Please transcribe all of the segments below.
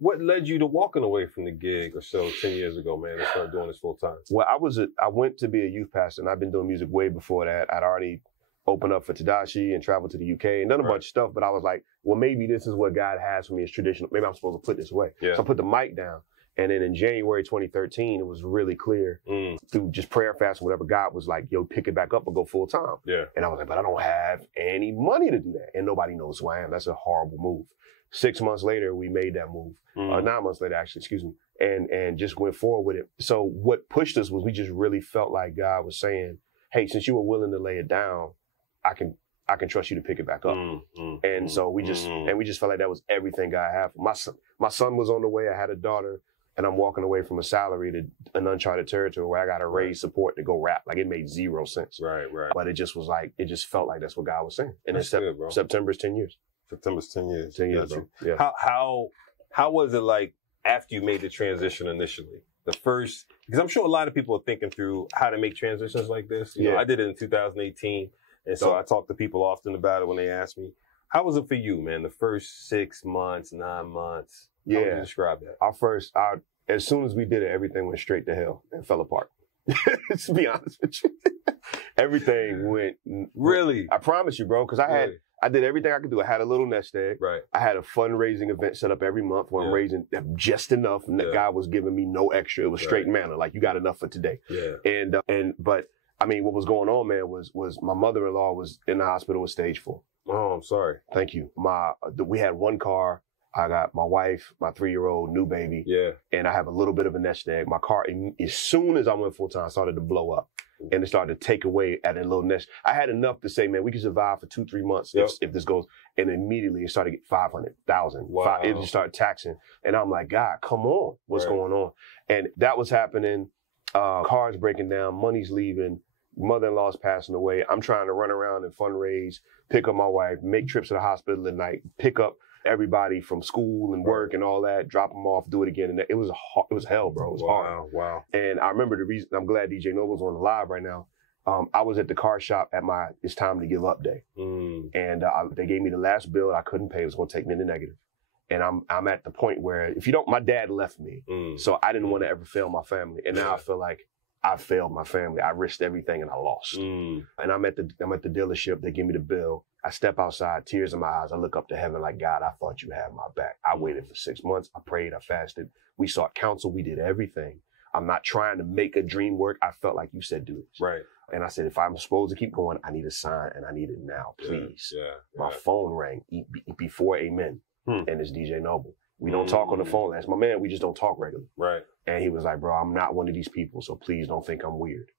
What led you to walking away from the gig or so 10 years ago, man, and start doing this full time? Well, I went to be a youth pastor, and I've been doing music way before that. I'd already opened up for Tadashi and traveled to the UK and done a bunch of stuff, but I was like, well, maybe this is what God has for me as traditional. Maybe I'm supposed to put this away. Yeah. So I put the mic down. And then in January 2013, it was really clear through just prayer, fast, whatever, God was like, yo, pick it back up and go full time. Yeah. And I was like, but I don't have any money to do that. And nobody knows who I am. That's a horrible move. 6 months later, we made that move. 9 months later, actually, excuse me. And just went forward with it. So what pushed us was we just really felt like God was saying, hey, since you were willing to lay it down, I can trust you to pick it back up. And so we just felt like that was everything God had. My son was on the way. I had a daughter. And I'm walking away from a salary to an uncharted territory where I got to raise support to go rap. Like, it made zero sense. Right. But it just was like, it just felt like that's what God was saying. And then September's 10 years. September's 10 years. 10 years, bro. Yeah. How was it like after you made the transition initially? The first, because I'm sure a lot of people are thinking through how to make transitions like this. You know, I did it in 2018. And so I talk to people often about it when they ask me. How was it for you, man? The first 6 months, 9 months? How would you describe that? As soon as we did it, everything went straight to hell and fell apart. To be honest with you. Everything went. Really? I promise you, bro, because I did everything I could do. I had a little nest egg. Right. I had a fundraising event set up every month where I'm raising just enough, and that God was giving me no extra. It was straight manna. Like, you got enough for today. Yeah. But I mean, what was going on, man, was my mother-in-law was in the hospital with stage 4. Oh, I'm sorry. Thank you. We had one car. I got my wife, my 3-year-old new baby. Yeah. And I have a little bit of a nest egg. My car, as soon as I went full time, started to blow up. And it started to take away at a little nest. I had enough to say, man, we can survive for 2-3 months if this goes. And immediately it started to get 500,000. Wow. It just started taxing. And I'm like, God, come on. What's going on? And that was happening. Cars breaking down, money's leaving. Mother-in-law's passing away. I'm trying to run around and fundraise, pick up my wife, make trips to the hospital at night, pick up everybody from school and work and all that, drop them off, do it again. And it was hell, bro. It was hard. Wow. And I remember the reason, I'm glad DJ Noble's on the live right now. I was at the car shop at my it's time to give up day. And they gave me the last bill I couldn't pay. It was going to take me in the negative. And I'm at the point where, my dad left me. So I didn't want to ever fail my family. And now I feel like I failed my family. I risked everything and I lost. And I'm at the dealership. They give me the bill. I step outside, tears in my eyes. I look up to heaven like, God, I thought you had my back. I waited for 6 months. I prayed. I fasted. We sought counsel. We did everything. I'm not trying to make a dream work. I felt like you said do this. Right. And I said, if I'm supposed to keep going, I need a sign and I need it now, please. My phone rang before amen. And it's DJ Noble. We don't talk on the phone. That's my man. We just don't talk regularly. Right. And he was like, bro, I'm not one of these people, so please don't think I'm weird.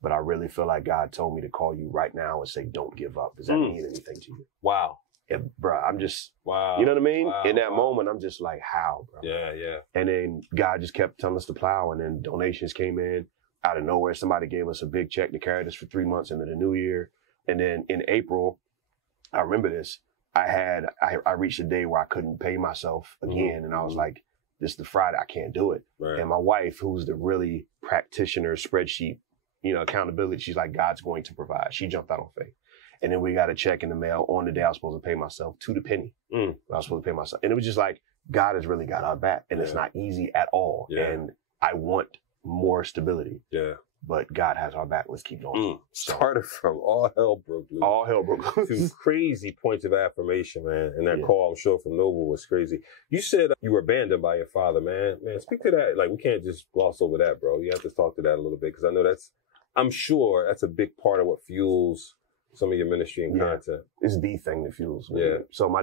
But I really feel like God told me to call you right now and say, don't give up. Does that mean anything to you? Wow. Yeah, bro, I'm just, you know what I mean? In that moment, I'm just like, how, bro? Yeah. And then God just kept telling us to plow, and then donations came in. Out of nowhere, somebody gave us a big check to carry us for 3 months into the new year. And then in April, I remember this, I reached a day where I couldn't pay myself again. And I was like, this is the Friday, I can't do it. Right. And my wife, who's the really practitioner spreadsheet, accountability, she's like, God's going to provide. She jumped out on faith. And then we got a check in the mail on the day I was supposed to pay myself to the penny. I was supposed to pay myself. And it was just like, God has really got our back. And it's not easy at all. And I want more stability. Yeah. But God has our back. Let's keep going. Started from all hell broke loose. All hell broke loose. Two crazy points of affirmation, man. And that call, I'm sure, from Noble was crazy. You said you were abandoned by your father, man. Man, speak to that. Like, we can't just gloss over that, bro. You have to talk to that a little bit, because I know I'm sure that's a big part of what fuels some of your ministry and content. It's the thing that fuels me. Yeah. So my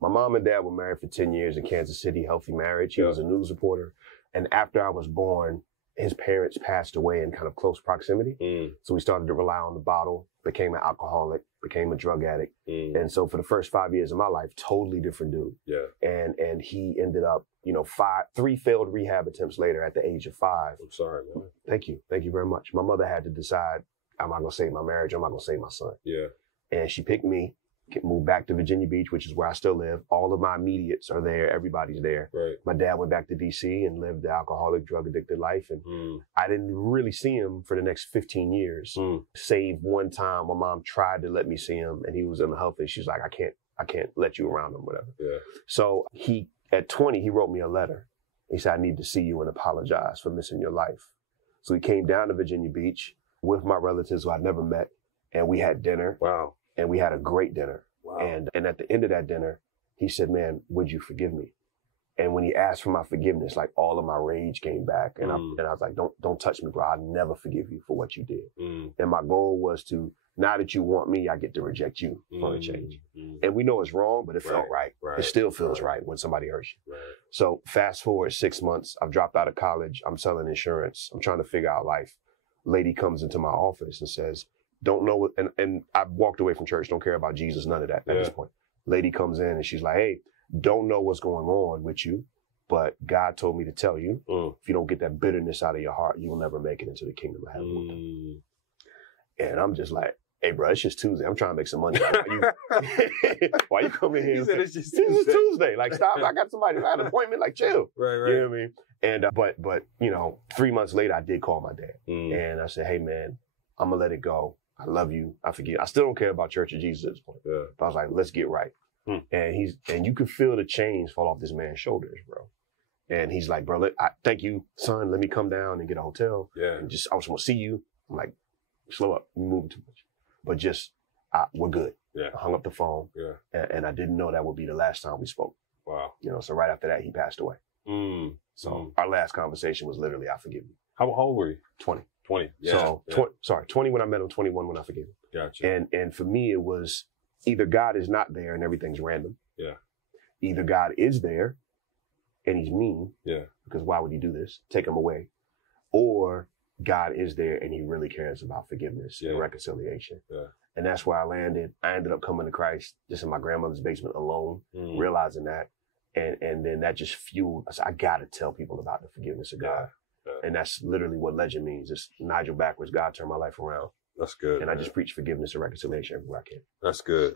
mom and dad were married for 10 years in Kansas City, healthy marriage. He was a news reporter. And after I was born, his parents passed away in kind of close proximity. So we started to rely on the bottle, became an alcoholic, became a drug addict. And so for the first 5 years of my life, totally different dude. Yeah. And he ended up, 3 failed rehab attempts later at the age of 5. I'm sorry, man. Thank you. Thank you very much. My mother had to decide, am I going to save my marriage or am I going to save my son? Yeah. And she picked me, moved back to Virginia Beach, which is where I still live. All of my immediates are there. Everybody's there. Right. My dad went back to DC and lived the alcoholic, drug addicted life. And I didn't really see him for the next 15 years. Save one time, my mom tried to let me see him and he was unhealthy. She's like, I can't let you around him, whatever. Yeah. So At 20, he wrote me a letter. He said, I need to see you and apologize for missing your life. So he came down to Virginia Beach with my relatives who I'd never met, and we had dinner. Wow. And we had a great dinner. Wow. And at the end of that dinner, he said, man, would you forgive me? And when he asked for my forgiveness, like all of my rage came back. And I was like, don't touch me, bro. I'll never forgive you for what you did. And my goal was to, now that you want me, I get to reject you for a change. And we know it's wrong, but it felt right. It still feels right when somebody hurts you. So fast forward 6 months, I've dropped out of college. I'm selling insurance. I'm trying to figure out life. Lady comes into my office and says, don't know what, and I walked away from church, don't care about Jesus, none of that at this point. Lady comes in and she's like, hey, don't know what's going on with you, but God told me to tell you, if you don't get that bitterness out of your heart, you will never make it into the kingdom of heaven. And I'm just like, hey, bro, it's just Tuesday. I'm trying to make some money. Why you coming here? He said it's just Tuesday. Like, stop. I got somebody. I had an appointment. Like, chill. Right. You know what I mean? And, but, you know, 3 months later, I did call my dad. And I said, hey, man, I'm going to let it go. I love you. I forget. I still don't care about Church of Jesus at this point. But I was like, let's get right. And you could feel the chains fall off this man's shoulders, bro. And he's like, bro, thank you, son. Let me come down and get a hotel. And I just want to see you. I'm like, slow up. You're moving too much. But just, we're good. I hung up the phone. And I didn't know that would be the last time we spoke. Wow. You know, so right after that, he passed away. So our last conversation was literally, I forgive you. How old were you? 20. 20. So, 20 when I met him, 21 when I forgave him. Gotcha. And for me, it was either God is not there and everything's random. Either God is there and he's mean. Because why would he do this? Take him away. Or God is there and he really cares about forgiveness and reconciliation. And that's where I landed. I ended up coming to Christ just in my grandmother's basement alone, realizing that. And then that just fueled us. I got to tell people about the forgiveness of God. And that's literally what Legin means. It's Nigel backwards. God turned my life around. That's good. And I just preach forgiveness and reconciliation everywhere I can. That's good.